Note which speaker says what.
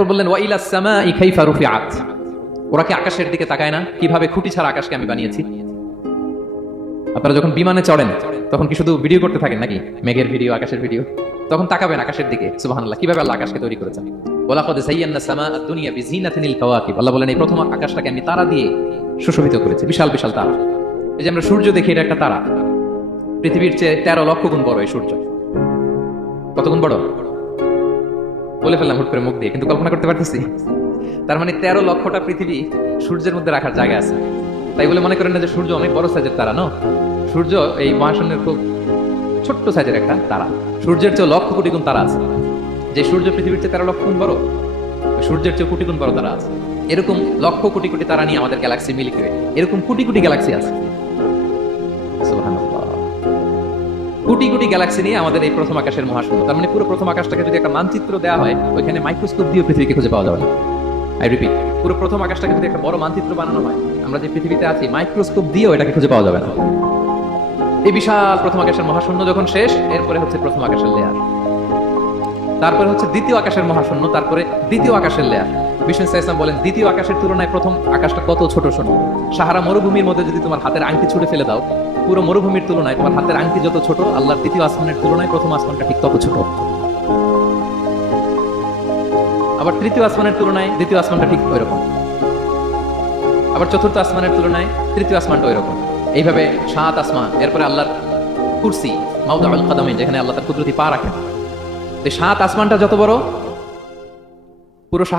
Speaker 1: তারপর বললেন ওয়াইলা সামা আত ওরা কি আকাশের দিকে তাকায় না কিভাবে খুঁটি ছাড়া আকাশকে আমি বানিয়েছি আপনারা যখন বিমানে চড়েন তখন কি শুধু ভিডিও করতে থাকেন নাকি মেঘের ভিডিও আকাশের ভিডিও তখন তাকাবেন আকাশের দিকে সুবাহ কিভাবে আল্লাহ আকাশকে তৈরি করেছেন সাইয়ান্না সামা দুনিয়া কাওয়াকিব আল্লাহ বলেন এই প্রথম আকাশটাকে আমি তারা দিয়ে সুশোভিত করেছি বিশাল বিশাল তারা এই যে আমরা সূর্য দেখি এটা একটা তারা পৃথিবীর চেয়ে তেরো লক্ষ গুণ বড় এই সূর্য কত গুণ বড় বলে ফেললাম হুট করে মুখ দিয়ে কিন্তু কল্পনা করতে পারতেছি তার মানে তেরো লক্ষটা পৃথিবী সূর্যের মধ্যে রাখার জায়গা আছে তাই বলে মনে করেন না যে সূর্য অনেক বড় সাইজের তারা ন সূর্য এই মহাশূন্যের খুব ছোট্ট সাইজের একটা তারা সূর্যের চেয়ে লক্ষ কোটি গুণ তারা আছে যে সূর্য পৃথিবীর চেয়ে তেরো লক্ষ গুণ বড় সূর্যের চেয়ে কোটি গুণ বড় তারা আছে এরকম লক্ষ কোটি কোটি তারা নিয়ে আমাদের গ্যালাক্সি মিলিকে এরকম কোটি কোটি গ্যালাক্সি আছে কোটি কোটি গ্যালাক্সি নিয়ে আমাদের এই প্রথম আকাশের মহাশূন্য তার মানে পুরো প্রথম আকাশটাকে যদি একটা মানচিত্র দেওয়া হয় ওইখানে মাইক্রোস্কোপ দিয়ে পৃথিবীকে খুঁজে পাওয়া যাবে আই রিপিট পুরো প্রথম আকাশটাকে যদি একটা বড় মানচিত্র বানানো হয় আমরা যে পৃথিবীতে আছি মাইক্রোস্কোপ দিয়েও এটাকে খুঁজে পাওয়া যাবে না এই বিশাল প্রথম আকাশের মহাশূন্য যখন শেষ এরপরে হচ্ছে প্রথম আকাশের লেয়ার তারপরে হচ্ছে দ্বিতীয় আকাশের মহাশূন্য তারপরে দ্বিতীয় আকাশের লেয়ার বিষ্ণু ইসলাম বলেন দ্বিতীয় আকাশের তুলনায় প্রথম আকাশটা কত ছোট শূন্য সাহারা মরুভূমির মধ্যে যদি তোমার হাতের আংটি ছুটে ফেলে দাও পুরো মরুভূমির তুলনায় তোমার হাতের আংটি যত ছোট আল্লাহর দ্বিতীয় আসমানের তুলনায় প্রথম আসমানটা ঠিক তত ছোট আবার তৃতীয় আসমানের তুলনায় দ্বিতীয় আসমানটা ঠিক ওই রকম আবার চতুর্থ আসমানের তুলনায় তৃতীয় আসমানটা ওই রকম এইভাবে সাত আসমান এরপরে আল্লাহর কুর্সি মাউদ আল কাদামে যেখানে আল্লাহ তার কুদরতি পা রাখেন সাত আসমানটা যত বড় পুরো সাহারা